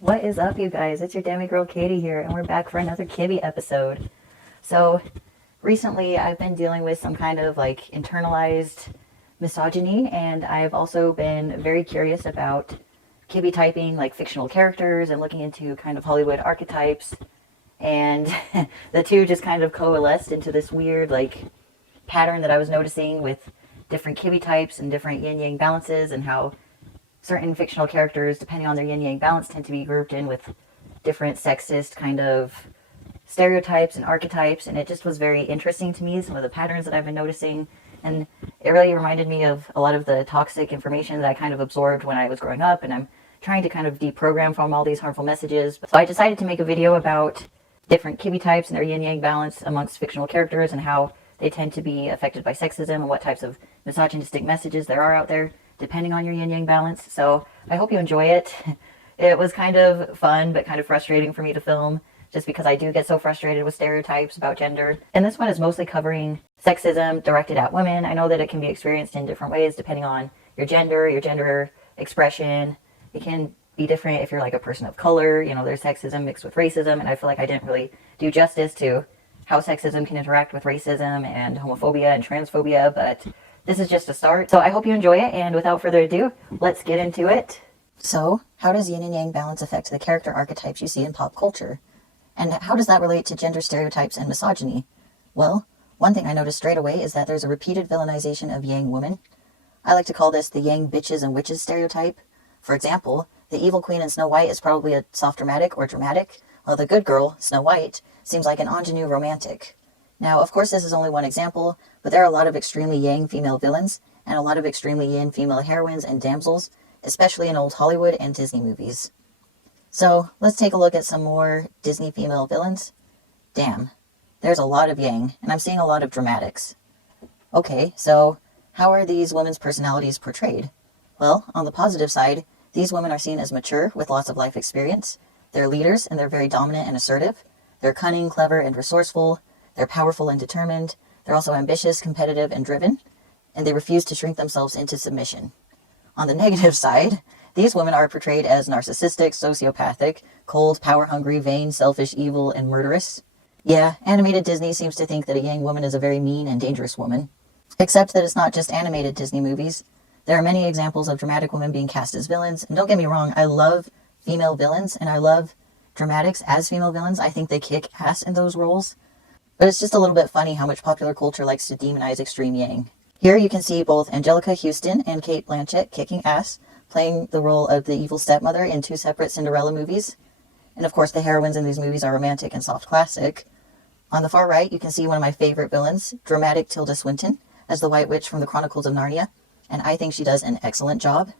What is up, you guys? It's your Dammy Girl Katie here, and we're back for another Kibbe episode. So, recently I've been dealing with some kind of internalized misogyny, and I've also been very curious about Kibbe typing, like fictional characters, and looking into kind of Hollywood archetypes. And the two just kind of coalesced into this weird, pattern that I was noticing with different Kibbe types and different yin-yang balances, and how certain fictional characters, depending on their yin-yang balance, tend to be grouped in with different sexist kind of stereotypes and archetypes, and it just was very interesting to me, some of the patterns that I've been noticing, and it really reminded me of a lot of the toxic information that I kind of absorbed when I was growing up, and I'm trying to kind of deprogram from all these harmful messages. So I decided to make a video about different Kibbe types and their yin-yang balance amongst fictional characters, and how they tend to be affected by sexism, and what types of misogynistic messages there are out there, depending on your yin-yang balance. So I hope you enjoy it. It was kind of fun, but kind of frustrating for me to film, just because I do get so frustrated with stereotypes about gender. And this one is mostly covering sexism directed at women. I know that it can be experienced in different ways, depending on your gender expression. It can be different if you're like a person of color. You know, there's sexism mixed with racism, and I feel like I didn't really do justice to how sexism can interact with racism and homophobia and transphobia, but this is just a start. So I hope you enjoy it, and without further ado, let's get into it. So, how does yin and yang balance affect the character archetypes you see in pop culture? And how does that relate to gender stereotypes and misogyny? Well, one thing I noticed straight away is that there's a repeated villainization of yang women. I like to call this the yang bitches and witches stereotype. For example, the evil queen in Snow White is probably a soft dramatic or dramatic, while the good girl, Snow White, seems like an ingenue romantic. Now, of course, this is only one example, but there are a lot of extremely yang female villains, and a lot of extremely yin female heroines and damsels, especially in old Hollywood and Disney movies. So, let's take a look at some more Disney female villains. Damn, there's a lot of yang, and I'm seeing a lot of dramatics. Okay, so how are these women's personalities portrayed? Well, on the positive side, these women are seen as mature with lots of life experience. They're leaders, and they're very dominant and assertive. They're cunning, clever, and resourceful. They're powerful and determined. They're also ambitious, competitive, and driven, and they refuse to shrink themselves into submission. On the negative side, these women are portrayed as narcissistic, sociopathic, cold, power-hungry, vain, selfish, evil, and murderous. Yeah, animated Disney seems to think that a yang woman is a very mean and dangerous woman. Except that it's not just animated Disney movies. There are many examples of dramatic women being cast as villains, and don't get me wrong, I love female villains, and I love dramatics as female villains. I think they kick ass in those roles. But it's just a little bit funny how much popular culture likes to demonize extreme yang. Here you can see both Angelica Houston and Cate Blanchett kicking ass, playing the role of the evil stepmother in two separate Cinderella movies. And of course the heroines in these movies are romantic and soft classic. On the far right you can see one of my favorite villains, dramatic Tilda Swinton, as the White Witch from the Chronicles of Narnia, and I think she does an excellent job.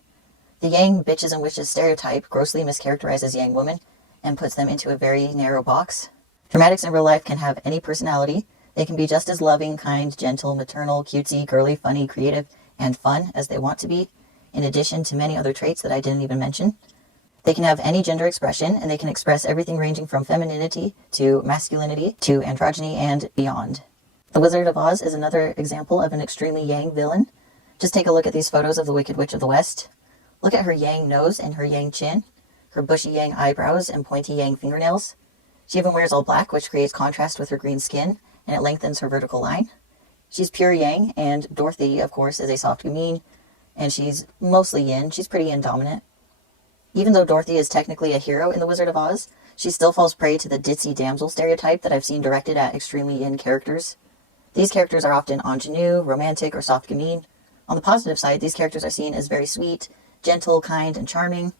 The yang bitches and witches stereotype grossly mischaracterizes yang women and puts them into a very narrow box. Dramatics in real life can have any personality. They can be just as loving, kind, gentle, maternal, cutesy, girly, funny, creative, and fun as they want to be, in addition to many other traits that I didn't even mention. They can have any gender expression, and they can express everything ranging from femininity to masculinity to androgyny and beyond. The Wizard of Oz is another example of an extremely yang villain. Just take a look at these photos of the Wicked Witch of the West. Look at her yang nose and her yang chin, her bushy yang eyebrows and pointy yang fingernails. She even wears all black, which creates contrast with her green skin, and it lengthens her vertical line. She's pure yang, and Dorothy, of course, is a soft Gamine, and she's mostly yin. She's pretty yin dominant. Even though Dorothy is technically a hero in The Wizard of Oz, she still falls prey to the ditzy damsel stereotype that I've seen directed at extremely yin characters. These characters are often ingenue, romantic, or soft Gamine. On the positive side, these characters are seen as very sweet, gentle, kind, and charming.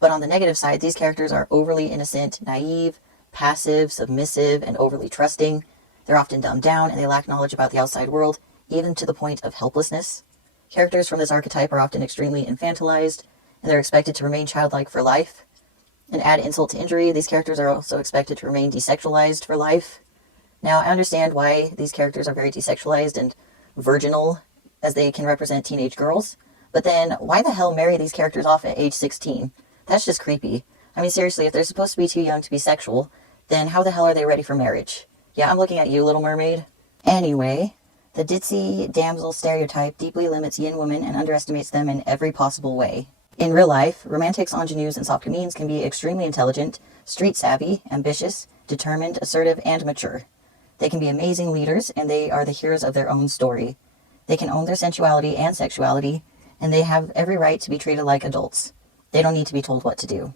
But on the negative side, these characters are overly innocent, naive, passive, submissive, and overly trusting. They're often dumbed down, and they lack knowledge about the outside world, even to the point of helplessness. Characters from this archetype are often extremely infantilized, and they're expected to remain childlike for life. And add insult to injury, these characters are also expected to remain desexualized for life. Now, I understand why these characters are very desexualized and virginal, as they can represent teenage girls, but then why the hell marry these characters off at age 16? That's just creepy. I mean, seriously, if they're supposed to be too young to be sexual, then how the hell are they ready for marriage? Yeah, I'm looking at you, Little Mermaid. Anyway, the ditzy damsel stereotype deeply limits yin women and underestimates them in every possible way. In real life, romantics, ingenues, and soft gamines can be extremely intelligent, street savvy, ambitious, determined, assertive, and mature. They can be amazing leaders, and they are the heroes of their own story. They can own their sensuality and sexuality, and they have every right to be treated like adults. They don't need to be told what to do.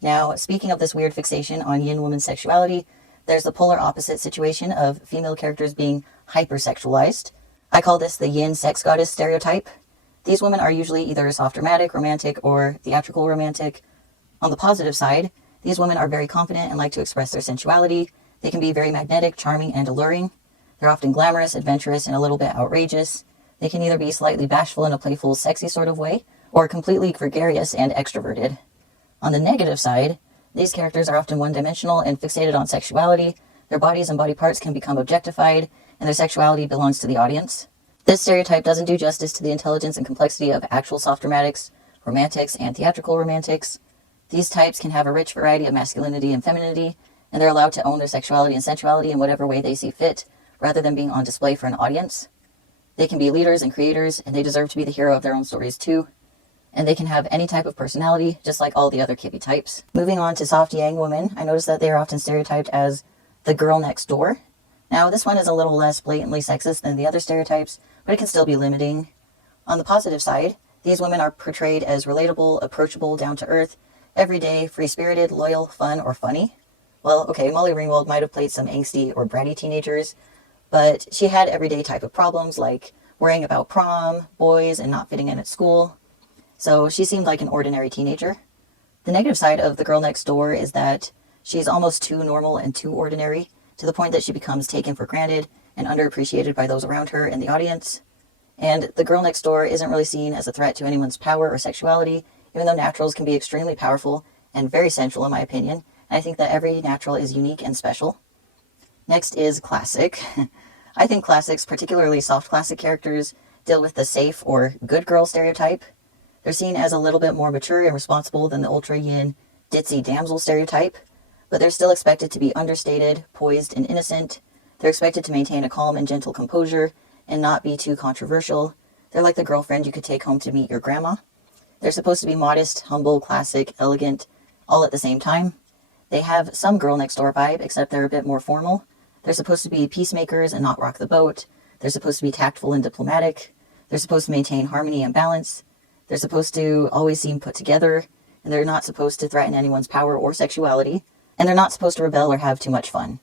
Now, speaking of this weird fixation on yin woman's sexuality, there's the polar opposite situation of female characters being hypersexualized. I call this the yin sex goddess stereotype. These women are usually either soft dramatic, romantic, or theatrical romantic. On the positive side, these women are very confident and like to express their sensuality. They can be very magnetic, charming, and alluring. They're often glamorous, adventurous, and a little bit outrageous. They can either be slightly bashful in a playful, sexy sort of way, or completely gregarious and extroverted. On the negative side, these characters are often one-dimensional and fixated on sexuality. Their bodies and body parts can become objectified, and their sexuality belongs to the audience. This stereotype doesn't do justice to the intelligence and complexity of actual soft dramatics, romantics, and theatrical romantics. These types can have a rich variety of masculinity and femininity, and they're allowed to own their sexuality and sensuality in whatever way they see fit, rather than being on display for an audience. They can be leaders and creators, and they deserve to be the hero of their own stories too. And they can have any type of personality, just like all the other Kibbe types. Moving on to soft yang women, I noticed that they are often stereotyped as the girl next door. Now, this one is a little less blatantly sexist than the other stereotypes, but it can still be limiting. On the positive side, these women are portrayed as relatable, approachable, down-to-earth, everyday, free-spirited, loyal, fun, or funny. Well, okay, Molly Ringwald might have played some angsty or bratty teenagers, but she had everyday type of problems like worrying about prom, boys, and not fitting in at school. So she seemed like an ordinary teenager. The negative side of the girl next door is that she's almost too normal and too ordinary, to the point that she becomes taken for granted and underappreciated by those around her in the audience. And the girl next door isn't really seen as a threat to anyone's power or sexuality, even though naturals can be extremely powerful and very sensual in my opinion. And I think that every natural is unique and special. Next is classic. I think classics, particularly soft classic characters, deal with the safe or good girl stereotype. They're seen as a little bit more mature and responsible than the ultra yin ditzy damsel stereotype, but they're still expected to be understated, poised, and innocent. They're expected to maintain a calm and gentle composure and not be too controversial. They're like the girlfriend you could take home to meet your grandma. They're supposed to be modest, humble, classic, elegant, all at the same time. They have some girl next door vibe, except they're a bit more formal. They're supposed to be peacemakers and not rock the boat. They're supposed to be tactful and diplomatic. They're supposed to maintain harmony and balance. They're supposed to always seem put together, and they're not supposed to threaten anyone's power or sexuality, and they're not supposed to rebel or have too much fun.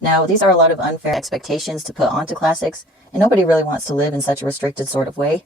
Now, these are a lot of unfair expectations to put onto classics, and nobody really wants to live in such a restricted sort of way.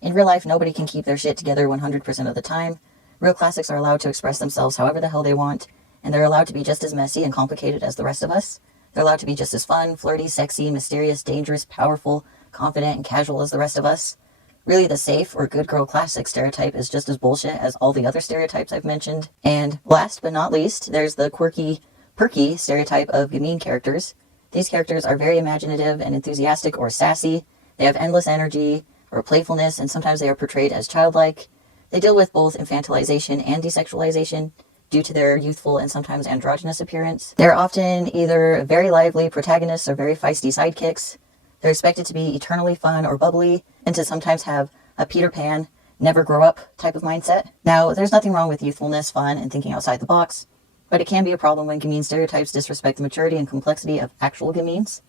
In real life, nobody can keep their shit together 100% of the time. Real classics are allowed to express themselves however the hell they want, and they're allowed to be just as messy and complicated as the rest of us. They're allowed to be just as fun, flirty, sexy, mysterious, dangerous, powerful, confident, and casual as the rest of us. Really, the safe or good girl classic stereotype is just as bullshit as all the other stereotypes I've mentioned. And last but not least, there's the quirky, perky stereotype of Gamine characters. These characters are very imaginative and enthusiastic or sassy. They have endless energy or playfulness, and sometimes they are portrayed as childlike. They deal with both infantilization and desexualization due to their youthful and sometimes androgynous appearance. They're often either very lively protagonists or very feisty sidekicks. They're expected to be eternally fun or bubbly, and to sometimes have a Peter Pan, never grow up type of mindset. Now, there's nothing wrong with youthfulness, fun, and thinking outside the box, but it can be a problem when Gamine stereotypes disrespect the maturity and complexity of actual Gamines.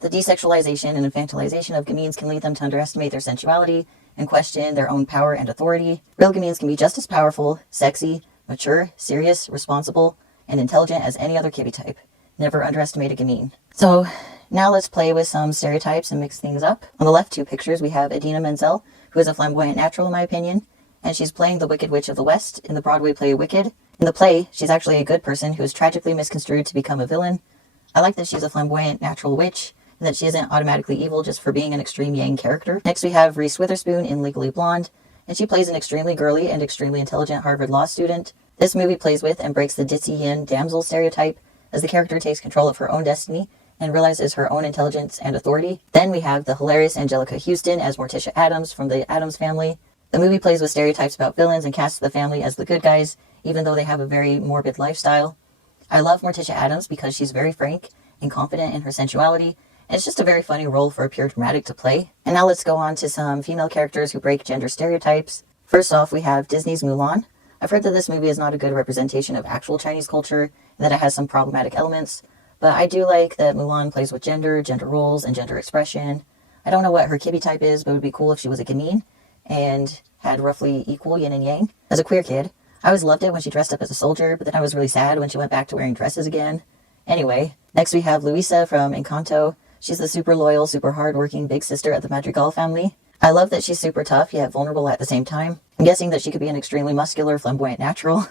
The desexualization and infantilization of Gamines can lead them to underestimate their sensuality and question their own power and authority. Real Gamines can be just as powerful, sexy, mature, serious, responsible, and intelligent as any other Kibbe type. Never underestimate a Gamine. So, now let's play with some stereotypes and mix things up. On the left two pictures, we have Idina Menzel, who is a flamboyant natural in my opinion, and she's playing the Wicked Witch of the West in the Broadway play Wicked. In the play, she's actually a good person who is tragically misconstrued to become a villain. I like that she's a flamboyant natural witch, and that she isn't automatically evil just for being an extreme yang character. Next we have Reese Witherspoon in Legally Blonde, and she plays an extremely girly and extremely intelligent Harvard law student. This movie plays with and breaks the ditzy yin damsel stereotype as the character takes control of her own destiny and realizes her own intelligence and authority. Then we have the hilarious Angelica Houston as Morticia Addams from the Addams Family. The movie plays with stereotypes about villains and casts the family as the good guys, even though they have a very morbid lifestyle. I love Morticia Addams because she's very frank and confident in her sensuality, and it's just a very funny role for a pure dramatic to play. And now let's go on to some female characters who break gender stereotypes. First off, we have Disney's Mulan. I've heard that this movie is not a good representation of actual Chinese culture and that it has some problematic elements, but I do like that Mulan plays with gender roles, and gender expression. I don't know what her Kibbe type is, but it would be cool if she was a Gamine and had roughly equal yin and yang. As a queer kid, I always loved it when she dressed up as a soldier, but then I was really sad when she went back to wearing dresses again. Anyway, next we have Luisa from Encanto. She's the super loyal, super hardworking big sister of the Madrigal family. I love that she's super tough, yet vulnerable at the same time. I'm guessing that she could be an extremely muscular, flamboyant natural,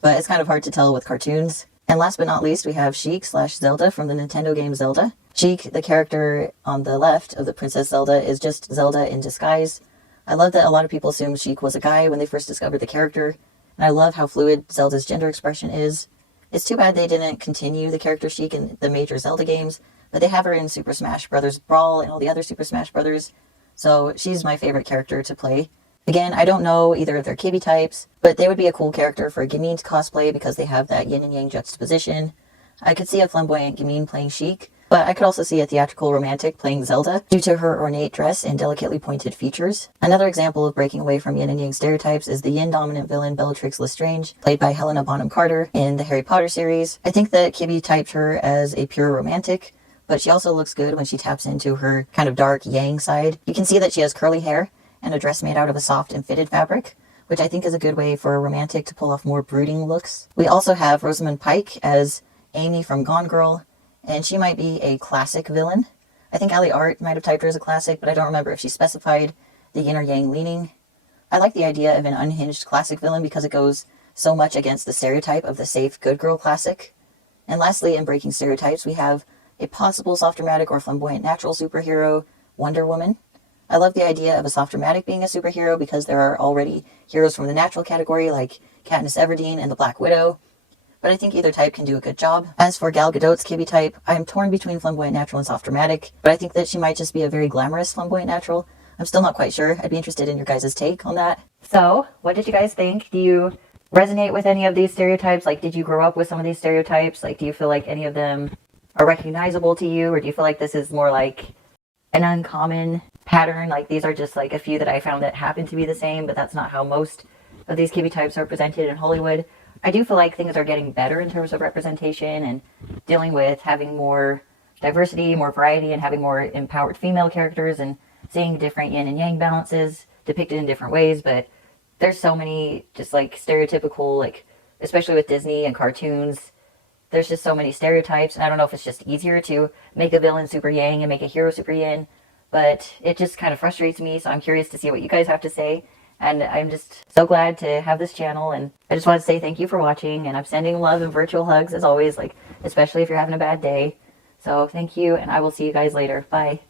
but it's kind of hard to tell with cartoons. And last but not least, we have Sheik/Zelda from the Nintendo game Zelda. Sheik, the character on the left of the Princess Zelda, is just Zelda in disguise. I love that a lot of people assumed Sheik was a guy when they first discovered the character, and I love how fluid Zelda's gender expression is. It's too bad they didn't continue the character Sheik in the major Zelda games, but they have her in Super Smash Bros. Brawl and all the other Super Smash Bros., so she's my favorite character to play. Again, I don't know either of their Kibbe types, but they would be a cool character for Gamine to cosplay because they have that yin and yang juxtaposition. I could see a flamboyant Gamine playing Sheik, but I could also see a theatrical romantic playing Zelda due to her ornate dress and delicately pointed features. Another example of breaking away from yin and yang stereotypes is the yin-dominant villain Bellatrix Lestrange, played by Helena Bonham Carter in the Harry Potter series. I think that Kibbe typed her as a pure romantic, but she also looks good when she taps into her kind of dark yang side. You can see that she has curly hair and a dress made out of a soft and fitted fabric, which I think is a good way for a romantic to pull off more brooding looks. We also have Rosamund Pike as Amy from Gone Girl, and she might be a classic villain. I think Ali Art might have typed her as a classic, but I don't remember if she specified the yin or yang leaning. I like the idea of an unhinged classic villain because it goes so much against the stereotype of the safe good girl classic. And lastly, in breaking stereotypes, we have a possible soft dramatic or flamboyant natural superhero, Wonder Woman. I love the idea of a soft dramatic being a superhero because there are already heroes from the natural category like Katniss Everdeen and the Black Widow, but I think either type can do a good job. As for Gal Gadot's Kibbe type, I am torn between flamboyant natural and soft dramatic, but I think that she might just be a very glamorous flamboyant natural. I'm still not quite sure. I'd be interested in your guys' take on that. So, what did you guys think? Do you resonate with any of these stereotypes? Like, did you grow up with some of these stereotypes? Like, do you feel like any of them are recognizable to you, or do you feel like this is more like an uncommon pattern? Like, these are just like a few that I found that happen to be the same, but that's not how most of these Kibbe types are presented in Hollywood. I do feel like things are getting better in terms of representation and dealing with having more diversity, more variety, and having more empowered female characters and seeing different yin and yang balances depicted in different ways. But there's so many just like stereotypical, like especially with Disney and cartoons, there's just so many stereotypes. And I don't know if it's just easier to make a villain super yang and make a hero super yin, but it just kind of frustrates me. So I'm curious to see what you guys have to say. And I'm just so glad to have this channel. And I just want to say thank you for watching. And I'm sending love and virtual hugs as always, like especially if you're having a bad day. So thank you, and I will see you guys later. Bye.